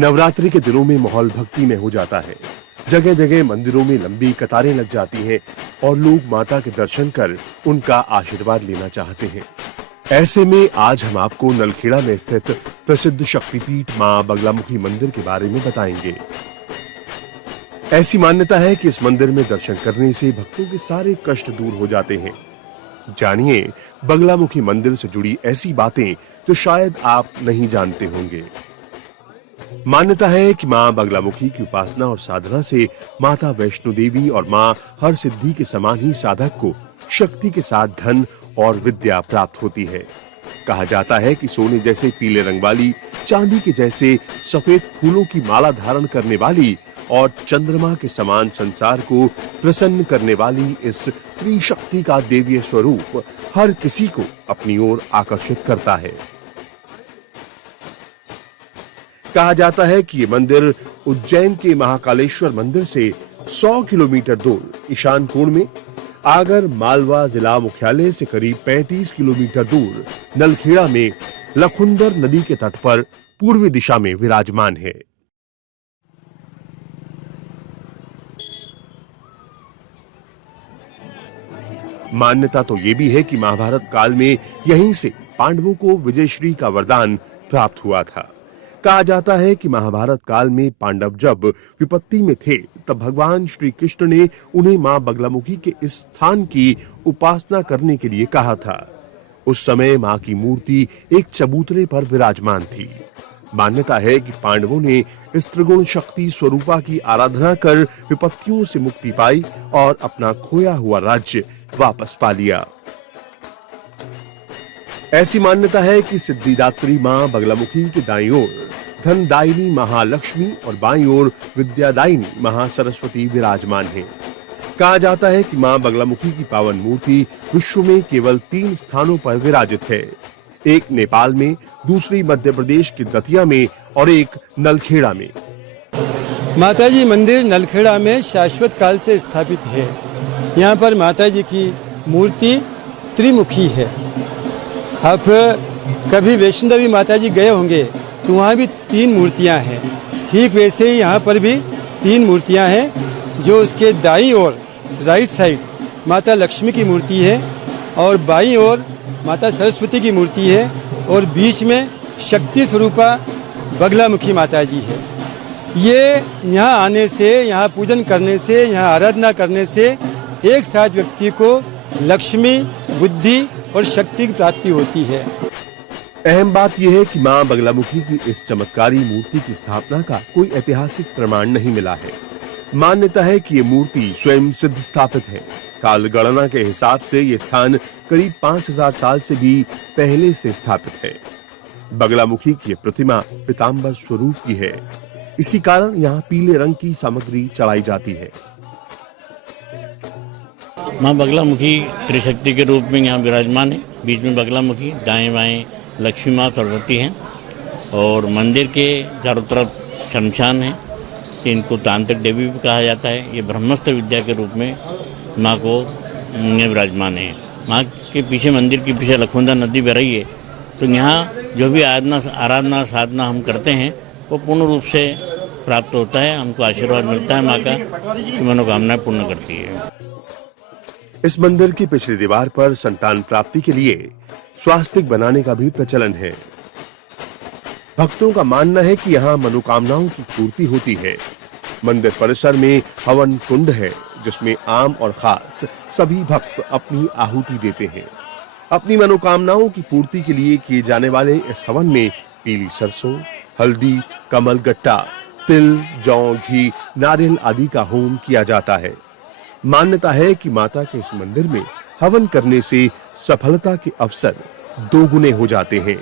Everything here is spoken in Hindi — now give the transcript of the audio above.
नवरात्रि के दिनों में माहौल भक्ति में हो जाता है। जगह जगह मंदिरों में लंबी कतारें लग जाती हैं और लोग माता के दर्शन कर उनका आशीर्वाद लेना चाहते हैं। ऐसे में आज हम आपको नलखेड़ा में स्थित प्रसिद्ध शक्तिपीठ मां बगलामुखी मंदिर के बारे में बताएंगे। ऐसी मान्यता है कि इस मंदिर में दर्शन करने से भक्तों के सारे कष्ट दूर हो जाते हैं। जानिए बगलामुखी मंदिर से जुड़ी ऐसी बातें जो शायद आप नहीं जानते होंगे। मान्यता है कि मां बगलामुखी की उपासना और साधना से माता वैष्णो देवी और मां हर सिद्धि के समान ही साधक को शक्ति के साथ धन और विद्या प्राप्त होती है। कहा जाता है कि सोने जैसे पीले रंग वाली, चांदी के जैसे सफेद फूलों की माला धारण करने वाली और चंद्रमा के समान संसार को प्रसन्न करने वाली इस त्रिशक्ति का देवीय स्वरूप हर किसी को अपनी ओर आकर्षित करता है। कहा जाता है कि ये मंदिर उज्जैन के महाकालेश्वर मंदिर से 100 किलोमीटर दूर ईशान कोण में, आगर मालवा जिला मुख्यालय से करीब 35 किलोमीटर दूर नलखेड़ा में लखुंदर नदी के तट पर पूर्वी दिशा में विराजमान है। मान्यता तो ये भी है कि महाभारत काल में यहीं से पांडवों को विजयश्री का वरदान प्राप्त हुआ था। कहा जाता है कि महाभारत काल में पांडव जब विपत्ति में थे तब भगवान श्री कृष्ण ने उन्हें मां बगलामुखी के इस स्थान की उपासना करने के लिए कहा था। उस समय मां की मूर्ति एक चबूतरे पर विराजमान थी। मान्यता है कि पांडवों ने इस त्रिगुण शक्ति स्वरूपा की आराधना कर विपत्तियों से मुक्ति पाई और अपना खोया हुआ राज्य वापस पा लिया। ऐसी मान्यता है कि सिद्धिदात्री मां बगलामुखी के दाईं ओर धनदायिनी महालक्ष्मी और बाईं ओर विद्यादायिनी महासरस्वती विराजमान हैं। कहा जाता है कि मां बगलामुखी की पावन मूर्ति विश्व में केवल 3 स्थानों पर विराजित है। एक नेपाल में, दूसरी मध्य प्रदेश के दतिया में और एक नलखेड़ा में। माताजी मंदिर नलखेड़ा में शाश्वत काल से स्थापित है। यहाँ पर माताजी की मूर्ति त्रिमुखी है। आप कभी वैष्णो देवी माताजी गए होंगे तो वहाँ भी 3 मूर्तियाँ हैं। ठीक वैसे ही यहाँ पर भी 3 मूर्तियाँ हैं। जो उसके दाईं ओर राइट साइड माता लक्ष्मी की मूर्ति है और बाईं ओर माता सरस्वती की मूर्ति है और बीच में शक्ति स्वरूपा बगलामुखी माताजी है। ये यहाँ आने से, यहाँ पूजन करने से, यहाँ आराधना करने से एक साथ व्यक्ति को लक्ष्मी, बुद्धि और शक्ति की प्राप्ति होती है। अहम बात यह है कि मां बगलामुखी की इस चमत्कारी मूर्ति की स्थापना का कोई ऐतिहासिक प्रमाण नहीं मिला है। मान्यता है कि ये मूर्ति स्वयं सिद्ध स्थापित है। काल गणना के हिसाब से ये स्थान करीब 5000 साल से भी पहले से स्थापित है। बगलामुखी की प्रतिमा पीताम्बर स्वरूप की है। इसी कारण यहाँ पीले रंग की सामग्री चढ़ाई जाती है। मां बगलामुखी त्रिशक्ति के रूप में यहाँ विराजमान है। बीच में बगलामुखी, दाएं बाएं लक्ष्मी माँ सरस्वती हैं और मंदिर के चारों तरफ शमशान है। इनको तांत्रिक देवी भी कहा जाता है। ये ब्रह्मस्त्र विद्या के रूप में माँ को विराजमान है। माँ के पीछे, मंदिर के पीछे लखुंदर नदी बह रही है। तो यहाँ जो भी आराधना साधना हम करते हैं वो पूर्ण रूप से प्राप्त होता है। हमको आशीर्वाद मिलता है माँ का कि मनोकामनाएं पूर्ण करती है। इस मंदिर की पिछली दीवार पर संतान प्राप्ति के लिए स्वास्तिक बनाने का भी प्रचलन है। भक्तों का मानना है कि यहाँ मनोकामनाओं की पूर्ति होती है। मंदिर परिसर में हवन कुंड है जिसमें आम और खास सभी भक्त अपनी आहुति देते हैं। अपनी मनोकामनाओं की पूर्ति के लिए किए जाने वाले इस हवन में पीली सरसों, हल्दी, कमल गट्टा, तिल, जौ, घी, नारियल आदि का होम किया जाता है। मान्यता है कि माता के इस मंदिर में हवन करने से सफलता के अवसर 2 गुने हो जाते हैं।